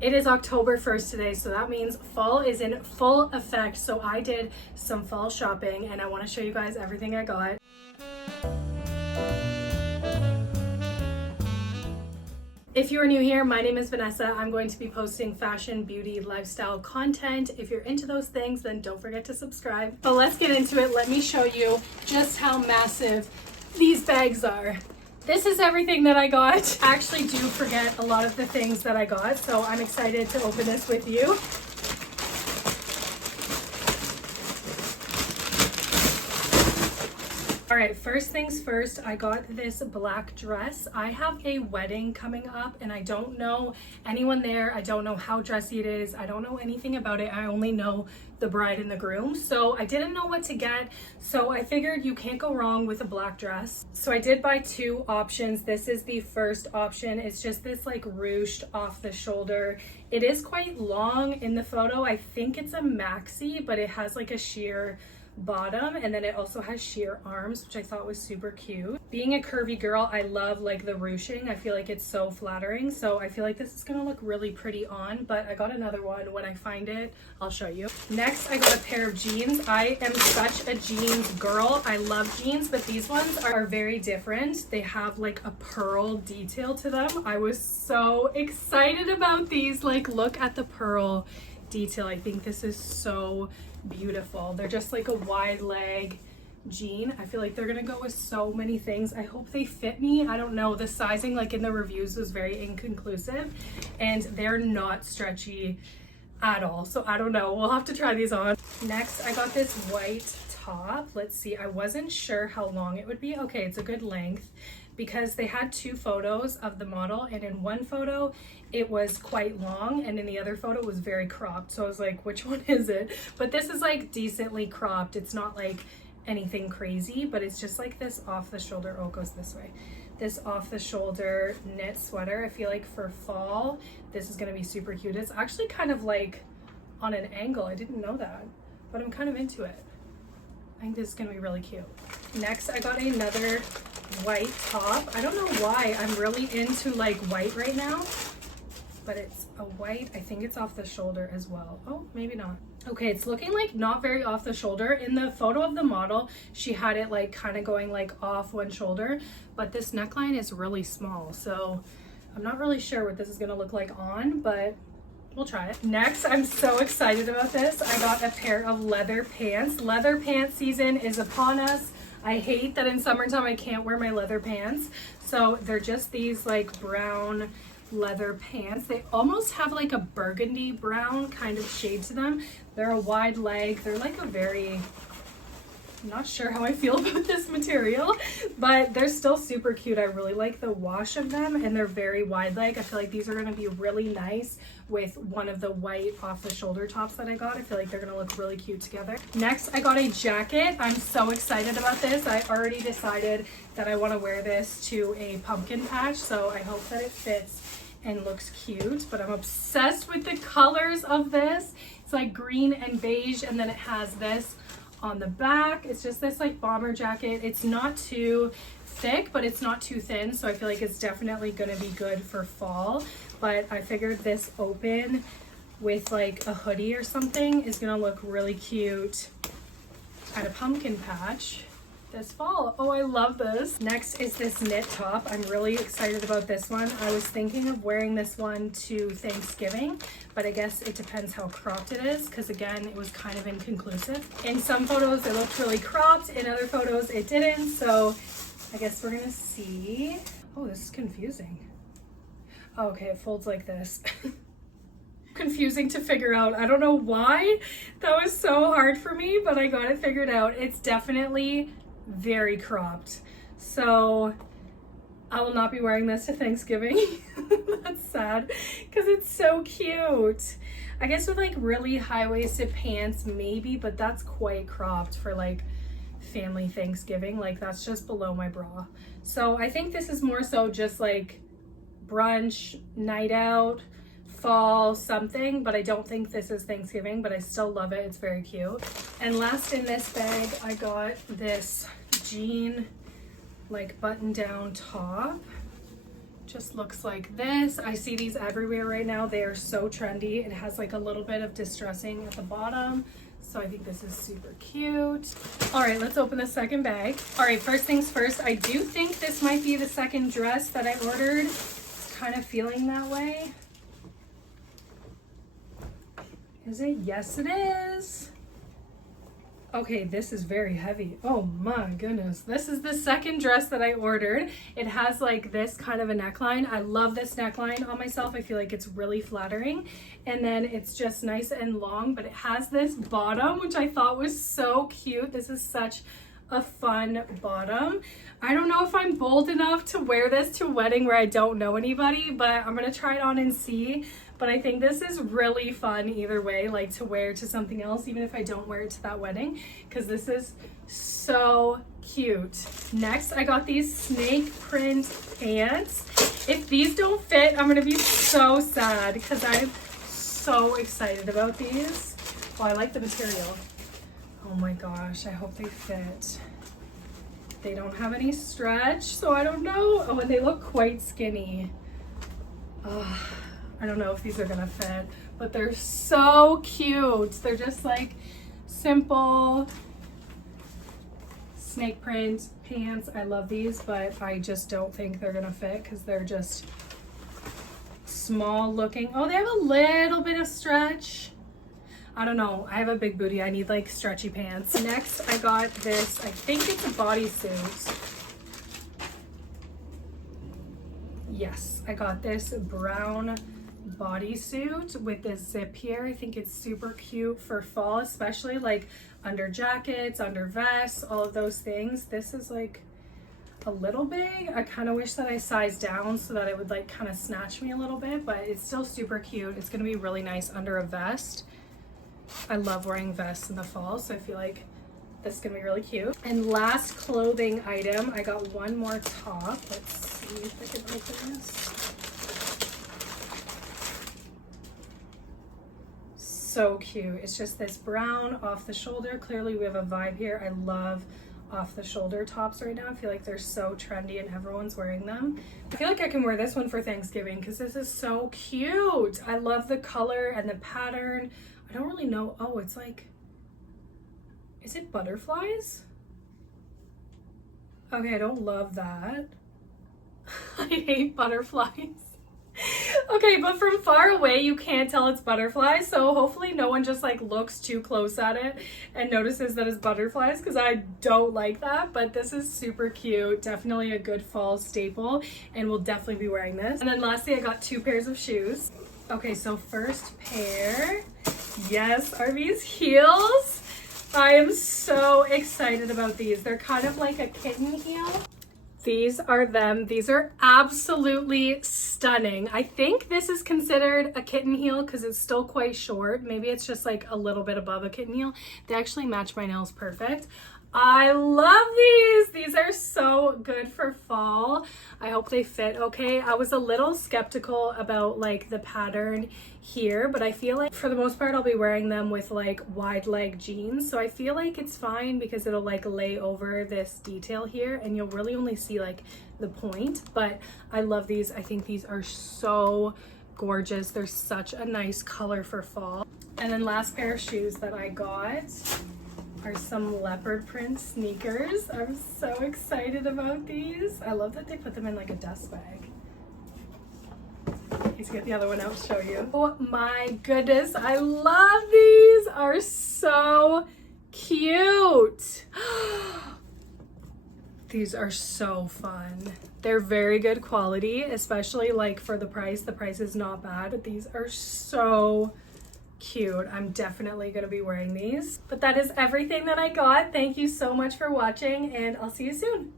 It is October 1st today, so that means fall is in full effect. So I did some fall shopping and I want to show you guys everything I got. If you are new here, my name is Vanessa. I'm going to be posting fashion, beauty, lifestyle content. If you're into those things, then don't forget to subscribe. But let's get into it. Let me show you just how massive these bags are. This is everything that I got. I actually do forget a lot of the things that I got, so I'm excited to open this with you. All right, first things first, I got this black dress. I have a wedding coming up and I don't know anyone there. I don't know how dressy it is. I don't know anything about it. I only know the bride and the groom. So I didn't know what to get. So I figured you can't go wrong with a black dress. So I did buy two options. This is the first option. It's just this like ruched off the shoulder. It is quite long in the photo. I think it's a maxi, but it has like a sheer bottom and then it also has sheer arms, which I thought was super cute. Being a curvy girl, I love like the ruching. I feel like it's so flattering, so I feel like this is gonna look really pretty on, but I got another one. When I find it, I'll show you. Next, I got a pair of jeans. I am such a jeans girl. I love jeans, but these ones are very different. They have like a pearl detail to them. I was so excited about these. Like, look at the pearl detail. I think this is so beautiful. They're just like a wide leg jean. I feel like they're gonna go with so many things. I hope they fit me. I don't know. The sizing like in the reviews was very inconclusive and they're not stretchy at all. So I don't know. We'll have to try these on. Next, I got this white top. Let's see. I wasn't sure how long it would be. Okay, it's a good length because they had two photos of the model and in one photo it was quite long and in the other photo it was very cropped. So I was like, which one is it? But this is like decently cropped. It's not like anything crazy, but it's just like this off the shoulder. Oh, it goes this way. This off the shoulder knit sweater. I feel like for fall, this is gonna be super cute. It's actually kind of like on an angle. I didn't know that, but I'm kind of into it. I think this is gonna be really cute. Next, I got another white top. I don't know why I'm really into like white right now, but it's a white. I think it's off the shoulder as well. Oh, maybe not. Okay, it's looking like not very off the shoulder. In the photo of the model, she had it like kind of going like off one shoulder, but this neckline is really small. So I'm not really sure what this is gonna look like on, but we'll try it. Next, I'm so excited about this. I got a pair of leather pants. Leather pants season is upon us. I hate that in summertime I can't wear my leather pants. So they're just these like brown leather pants. They almost have like a burgundy brown kind of shade to them. They're a wide leg. They're like a very, I'm not sure how I feel about this material, but they're still super cute. I really like the wash of them and they're very wide leg. I feel like these are going to be really nice with one of the white off the shoulder tops that I got. I feel like they're going to look really cute together. Next, I got a jacket. I'm so excited about this. I already decided that I want to wear this to a pumpkin patch, so I hope that it fits and looks cute, but I'm obsessed with the colors of this. It's like green and beige, and then it has this on the back. It's just this like bomber jacket. It's not too thick, but it's not too thin, so I feel like it's definitely gonna be good for fall. But I figured this open with like a hoodie or something is gonna look really cute at a pumpkin patch this fall. Oh, I love this. Next is this knit top. I'm really excited about this one. I was thinking of wearing this one to Thanksgiving, but I guess it depends how cropped it is, because again, it was kind of inconclusive. In some photos it looked really cropped, in other photos it didn't, so I guess we're gonna see. Oh, this is confusing. Oh, okay, it folds like this. Confusing to figure out. I don't know why that was so hard for me, but I got it figured out. It's definitely very cropped, so I will not be wearing this to Thanksgiving. That's sad because it's so cute. I guess with like really high-waisted pants maybe, but that's quite cropped for like family Thanksgiving. Like that's just below my bra. So I think this is more so just like brunch, night out, fall something, but I don't think this is Thanksgiving, but I still love it. It's very cute. And last in this bag, I got this jean like button down top. just looks like this. I see these everywhere right now. They are so trendy. It has like a little bit of distressing at the bottom. So I think this is super cute. All right, let's open the second bag. All right, first things first, I do think this might be the second dress that I ordered. It's kind of feeling that way. Is it? Yes, it is. Okay, this is very heavy. Oh my goodness. This is the second dress that I ordered. It has like this kind of a neckline. I love this neckline on myself. I feel like it's really flattering. And then it's just nice and long, but it has this bottom, which I thought was so cute. This is such a fun bottom. I don't know if I'm bold enough to wear this to a wedding where I don't know anybody, but I'm gonna try it on and see. But I think this is really fun either way, like to wear to something else, even if I don't wear it to that wedding, because this is so cute. Next, I got these snake print pants. If these don't fit, I'm gonna be so sad because I'm so excited about these. Oh, I like the material. Oh my gosh, I hope they fit. They don't have any stretch, so I don't know. Oh, and they look quite skinny. Oh, I don't know if these are gonna fit, but they're so cute. They're just like simple snake print pants. I love these, but I just don't think they're gonna fit because they're just small looking. Oh, they have a little bit of stretch. I don't know. I have a big booty. I need like stretchy pants. Next, I got this, I think it's a bodysuit. Yes, I got this brown bodysuit with this zip here. I think it's super cute for fall, especially like under jackets, under vests, all of those things. This is like a little big. I kind of wish that I sized down so that it would like kind of snatch me a little bit, but it's still super cute. It's going to be really nice under a vest. I love wearing vests in the fall, so I feel like this is going to be really cute. And last clothing item, I got one more top. Let's see if I can open this. So cute. It's just this brown off the shoulder. Clearly we have a vibe here. I love off the shoulder tops right now. I feel like they're so trendy and everyone's wearing them. I feel like I can wear this one for Thanksgiving because this is so cute. I love the color and the pattern. I don't really know. Oh, it's like, is it butterflies? Okay, I don't love that. I hate butterflies. Okay, but from far away you can't tell it's butterflies, so hopefully no one just like looks too close at it and notices that it's butterflies, because I don't like that. But this is super cute, definitely a good fall staple, and we'll definitely be wearing this. And then lastly, I got two pairs of shoes. Okay, so first pair, yes, are these heels? I am so excited about these. They're kind of like a kitten heel. These are them. These are absolutely stunning. I think this is considered a kitten heel because it's still quite short. Maybe it's just like a little bit above a kitten heel. They actually match my nails perfect. I love these. These are so good for fall. I hope they fit okay. I was a little skeptical about like the pattern here, but I feel like for the most part I'll be wearing them with like wide leg jeans. So I feel like it's fine because it'll like lay over this detail here and you'll really only see like the point. But I love these. I think these are so gorgeous. They're such a nice color for fall. And then last pair of shoes that I got are some leopard print sneakers. I'm so excited about these. I love that they put them in like a dust bag. Let's get the other one out to show you. Oh my goodness, I love these. Are so cute. These are so fun. They're very good quality, especially like for the price. The price is not bad. These are so cute. I'm definitely going to be wearing these. But that is everything that I got. Thank you so much for watching, and I'll see you soon.